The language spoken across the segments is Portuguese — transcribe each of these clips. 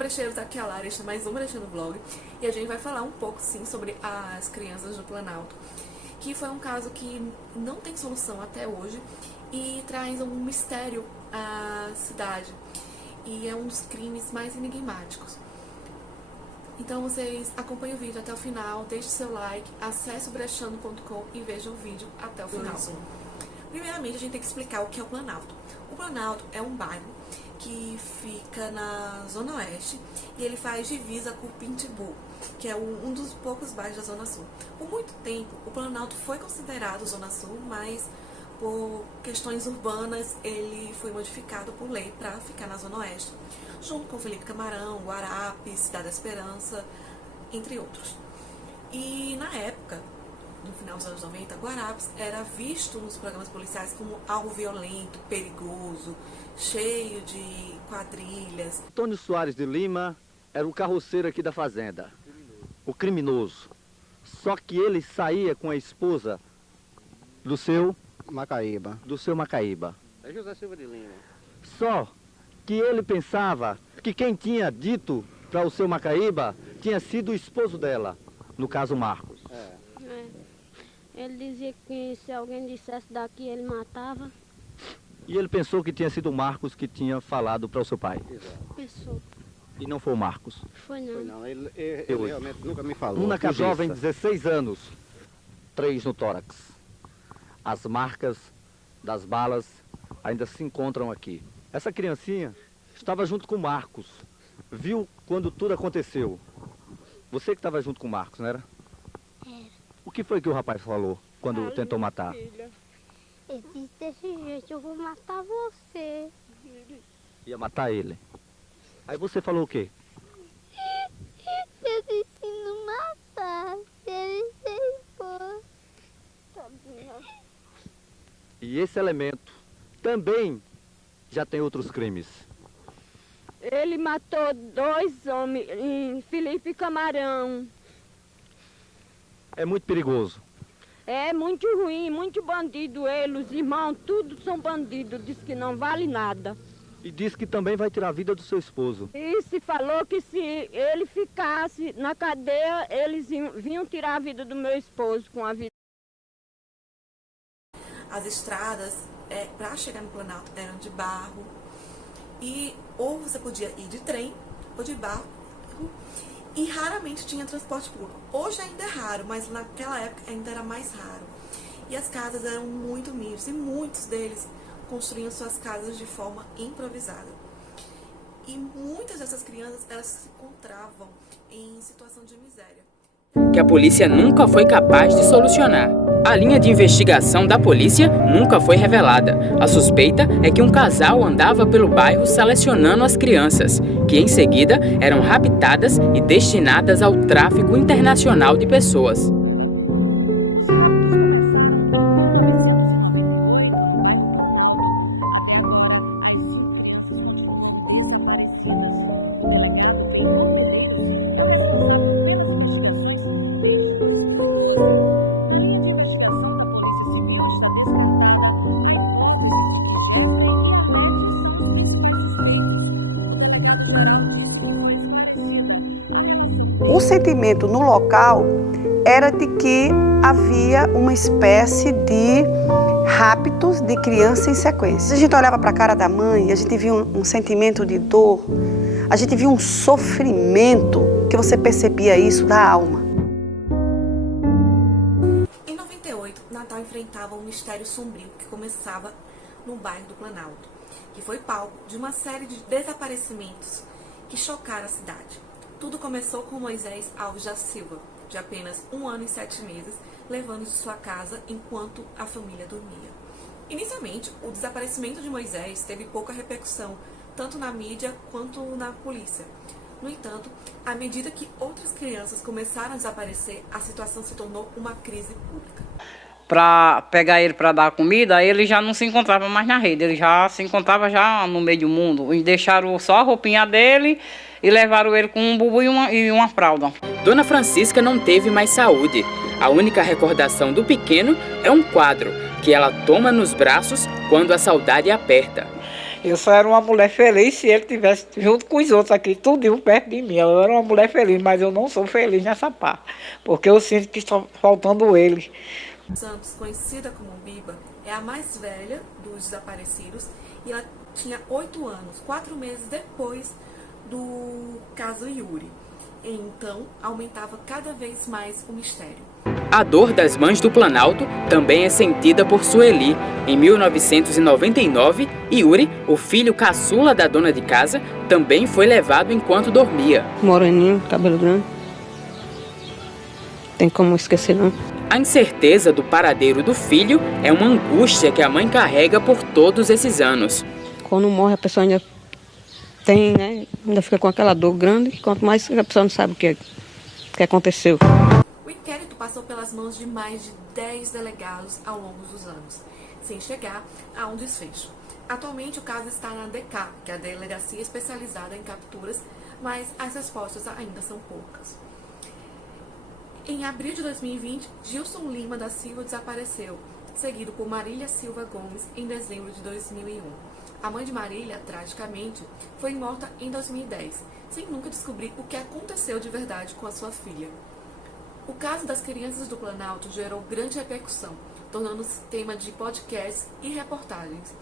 brecheiros, aqui é a Lara, este é mais um Brechando Vlog. E a gente vai falar um pouco, sim, sobre as crianças do Planalto, que foi um caso que não tem solução até hoje e traz um mistério à cidade. E é um dos crimes mais enigmáticos. Então vocês acompanhem o vídeo até o final, deixe seu like, acesse o brechando.com e vejam o vídeo até o final. Primeiramente, a gente tem que explicar o que é o Planalto. O Planalto é um bairro que fica na Zona Oeste e ele faz divisa com o Pitbull, que é um dos poucos bairros da Zona Sul. Por muito tempo, o Planalto foi considerado Zona Sul, mas por questões urbanas ele foi modificado por lei para ficar na Zona Oeste, junto com Felipe Camarão, Guarapes, Cidade da Esperança, entre outros. E na época, no final dos anos 90, Guarapes era visto nos programas policiais como algo violento, perigoso, cheio de quadrilhas. Antônio Soares de Lima era o carroceiro aqui da fazenda, o criminoso. Só que ele saía com a esposa do seu Macaíba. É José Silva de Lima. Só que ele pensava que quem tinha dito para o seu Macaíba tinha sido o esposo dela, no caso Marcos. Ele dizia que se alguém dissesse daqui, ele matava. E ele pensou que tinha sido o Marcos que tinha falado para o seu pai. Exato. Pensou. E não foi o Marcos. Foi não. Não, ele realmente nunca me falou. Uma jovem, 16 anos, 3 no tórax. As marcas das balas ainda se encontram aqui. Essa criancinha estava junto com o Marcos. Viu quando tudo aconteceu. Você que estava junto com o Marcos, não era? Era. O que foi que o rapaz falou quando tentou matar? Ele disse desse jeito, eu vou matar você. Ia matar ele. Aí você falou o quê? Eu disse não matar, ele for. E esse elemento também já tem outros crimes. Ele matou 2 homens em Felipe Camarão. É muito perigoso. É muito ruim, muito bandido ele, os irmãos, tudo são bandidos, diz que não vale nada. E disse que também vai tirar a vida do seu esposo. E se falou que se ele ficasse na cadeia, eles vinham tirar a vida do meu esposo com a vida. As estradas para chegar no Planalto eram de barro e ou você podia ir de trem ou de barco e raramente tinha transporte público. Hoje ainda é raro, mas naquela época ainda era mais raro. E as casas eram muito humildes e muitos deles construíam suas casas de forma improvisada. E muitas dessas crianças elas se encontravam em situação de miséria, que a polícia nunca foi capaz de solucionar. A linha de investigação da polícia nunca foi revelada. A suspeita é que um casal andava pelo bairro selecionando as crianças, que em seguida eram raptadas e destinadas ao tráfico internacional de pessoas. Os raptos começaram em 1998 no bairro Planalto. Até agora, as 5 crianças continuam desaparecidas. O delegado Benhur Medeiros é o responsável pelas investigações desde 2012. Na linha de investigação da Polícia Civil está descartada a hipótese de que Jeffrey e Arlete são os principais suspeitos. O delegado-geral disse que foi esclarecida a relação deles. O sentimento no local era de que havia uma espécie de raptos de criança em sequência. A gente olhava para a cara da mãe, a gente via um sentimento de dor, a gente via um sofrimento que você percebia isso da alma. Em 98, Natal enfrentava um mistério sombrio que começava no bairro do Planalto, que foi palco de uma série de desaparecimentos que chocaram a cidade. Tudo começou com Moisés Alves da Silva, de apenas 1 ano e 7 meses, levando de sua casa enquanto a família dormia. Inicialmente, o desaparecimento de Moisés teve pouca repercussão, tanto na mídia quanto na polícia. No entanto, à medida que outras crianças começaram a desaparecer, a situação se tornou uma crise pública. Para pegar ele para dar comida, ele já não se encontrava mais na rede, ele já se encontrava já no meio do mundo. E deixaram só a roupinha dele e levaram ele com um bubu e uma fralda. Dona Francisca não teve mais saúde. A única recordação do pequeno é um quadro que ela toma nos braços quando a saudade aperta. Eu só era uma mulher feliz se ele estivesse junto com os outros aqui, tudo perto de mim. Eu era uma mulher feliz, mas eu não sou feliz nessa parte, porque eu sinto que está faltando ele. Santos, conhecida como Biba, é a mais velha dos desaparecidos e ela tinha 8 anos, 4 meses depois do caso Yuri. Então, aumentava cada vez mais o mistério. A dor das mães do Planalto também é sentida por Sueli. Em 1999, Yuri, o filho caçula da dona de casa, também foi levado enquanto dormia. Moreninho, cabelo grande. Tem como esquecer, não. A incerteza do paradeiro do filho é uma angústia que a mãe carrega por todos esses anos. Quando morre, a pessoa ainda tem, né? Ainda fica com aquela dor grande, quanto mais a pessoa não sabe o que aconteceu. O inquérito passou pelas mãos de mais de 10 delegados ao longo dos anos, sem chegar a um desfecho. Atualmente o caso está na DK, que é a Delegacia Especializada em Capturas, mas as respostas ainda são poucas. Em abril de 2020, Gilson Lima da Silva desapareceu, seguido por Marília Silva Gomes em dezembro de 2001. A mãe de Marília, tragicamente, foi morta em 2010, sem nunca descobrir o que aconteceu de verdade com a sua filha. O caso das crianças do Planalto gerou grande repercussão, tornando-se tema de podcasts e reportagens.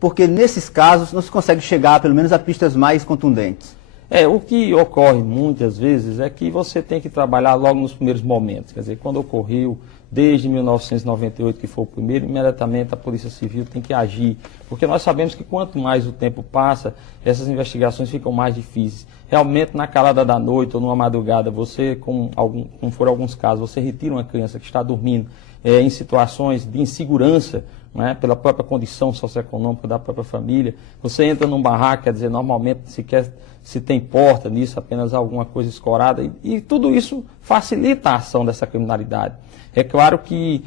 Porque nesses casos não se consegue chegar, pelo menos, a pistas mais contundentes. O que ocorre muitas vezes é que você tem que trabalhar logo nos primeiros momentos. Quer dizer, quando ocorreu, desde 1998, que foi o primeiro, imediatamente a Polícia Civil tem que agir. Porque nós sabemos que quanto mais o tempo passa, essas investigações ficam mais difíceis. Realmente, na calada da noite ou numa madrugada, você, como foram alguns casos, você retira uma criança que está dormindo em situações de insegurança, né, pela própria condição socioeconômica da própria família. Você entra num barraco, quer dizer, normalmente se tem porta nisso, apenas alguma coisa escorada, e tudo isso facilita a ação dessa criminalidade. É claro que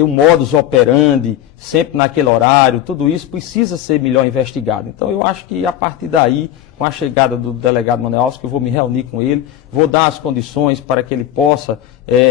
o modus operandi, sempre naquele horário, tudo isso precisa ser melhor investigado. Então eu acho que a partir daí, com a chegada do delegado Manuel Alves, que eu vou me reunir com ele, vou dar as condições para que ele possa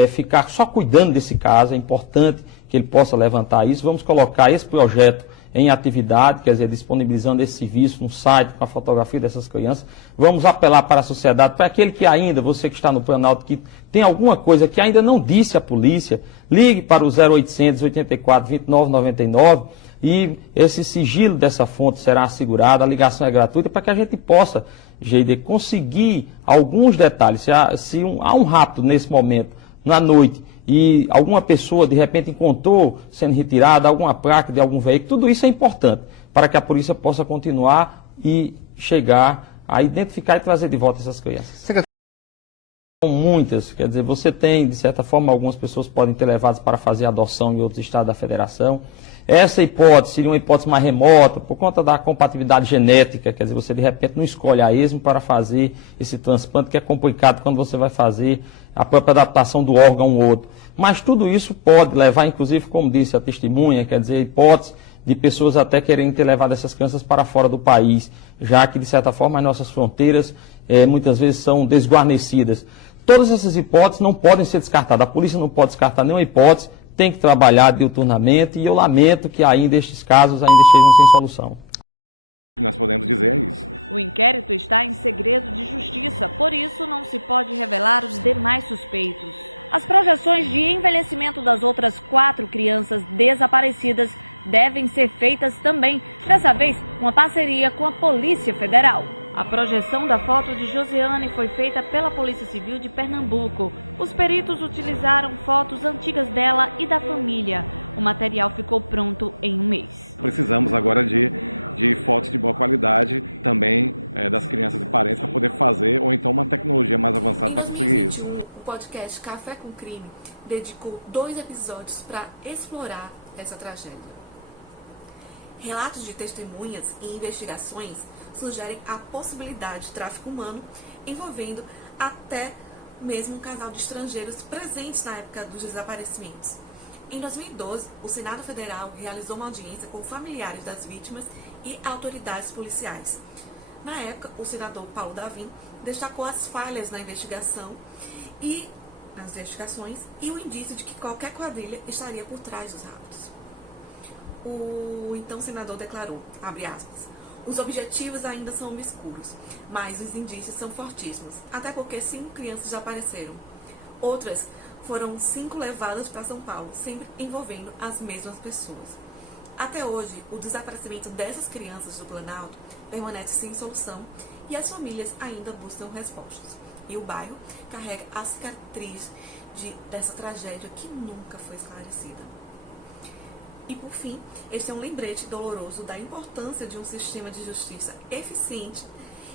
ficar só cuidando desse caso. É importante que ele possa levantar isso. Vamos colocar esse projeto em atividade, quer dizer, disponibilizando esse serviço no site com a fotografia dessas crianças. Vamos apelar para a sociedade, para aquele que ainda, você que está no Planalto, que tem alguma coisa que ainda não disse à polícia, ligue para o 0800 84 29 99 e esse sigilo dessa fonte será assegurado, a ligação é gratuita, para que a gente possa, Geide, conseguir alguns detalhes. Se há um rapto nesse momento, na noite, e alguma pessoa de repente encontrou sendo retirada alguma placa de algum veículo, tudo isso é importante para que a polícia possa continuar e chegar a identificar e trazer de volta essas crianças. São muitas, quer dizer, você tem, de certa forma, algumas pessoas podem ter levadas para fazer adoção em outros estados da federação. Essa hipótese seria uma hipótese mais remota, por conta da compatibilidade genética, quer dizer, você de repente não escolhe a esmo para fazer esse transplante, que é complicado quando você vai fazer a própria adaptação do órgão a um outro. Mas tudo isso pode levar, inclusive, como disse a testemunha, quer dizer, a hipótese de pessoas até querendo ter levado essas crianças para fora do país, já que, de certa forma, as nossas fronteiras muitas vezes são desguarnecidas. Todas essas hipóteses não podem ser descartadas. A polícia não pode descartar nenhuma hipótese, tem que trabalhar diuturnamente, e eu lamento que ainda estes casos ainda estejam sem solução. O que nós podemos dizer é isso. O inquérito está em segredo de justiça, por isso não se pode revelar os demais suspeitos. As projeções de envelhecimento das outras 4 crianças desaparecidas devem ser feitas também, dessa vez uma parceria com a Polícia Federal. A projeção da foto de Josiane foi feita pela Polícia Civil de Pernambuco. Os peritos utilizaram fotos antigas dela e da família. O material ficou pronto em um mês. Precisamos agora de fotos de boa qualidade também das crianças e parentes para poder fazer, ou então uma tecnologia mais avançada para conseguir isso. O podcast Café com Crime dedicou 2 episódios para explorar essa tragédia. Relatos de testemunhas e investigações sugerem a possibilidade de tráfico humano envolvendo até mesmo um casal de estrangeiros presentes na época dos desaparecimentos. Em 2012, o Senado Federal realizou uma audiência com familiares das vítimas e autoridades policiais. Na época, o senador Paulo Davim destacou as falhas nas investigações e o indício de que qualquer quadrilha estaria por trás dos raptos. o então senador declarou, abre aspas, os objetivos ainda são obscuros, mas os indícios são fortíssimos, até porque 5 crianças já apareceram. Outras foram 5 levadas para São Paulo, sempre envolvendo as mesmas pessoas. Até hoje, o desaparecimento dessas crianças do Planalto permanece sem solução e as famílias ainda buscam respostas. E o bairro carrega a cicatriz dessa tragédia que nunca foi esclarecida. E por fim, este é um lembrete doloroso da importância de um sistema de justiça eficiente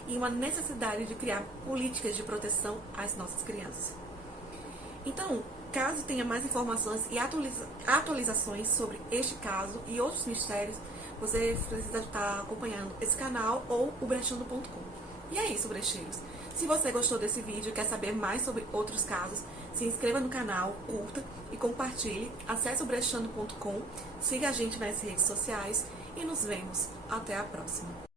e uma necessidade de criar políticas de proteção às nossas crianças. Então, caso tenha mais informações e atualizações sobre este caso e outros mistérios, você precisa estar acompanhando esse canal ou o brechando.com. E é isso, brecheiros. Se você gostou desse vídeo e quer saber mais sobre outros casos, se inscreva no canal, curta e compartilhe. Acesse o brechando.com, siga a gente nas redes sociais e nos vemos. Até a próxima.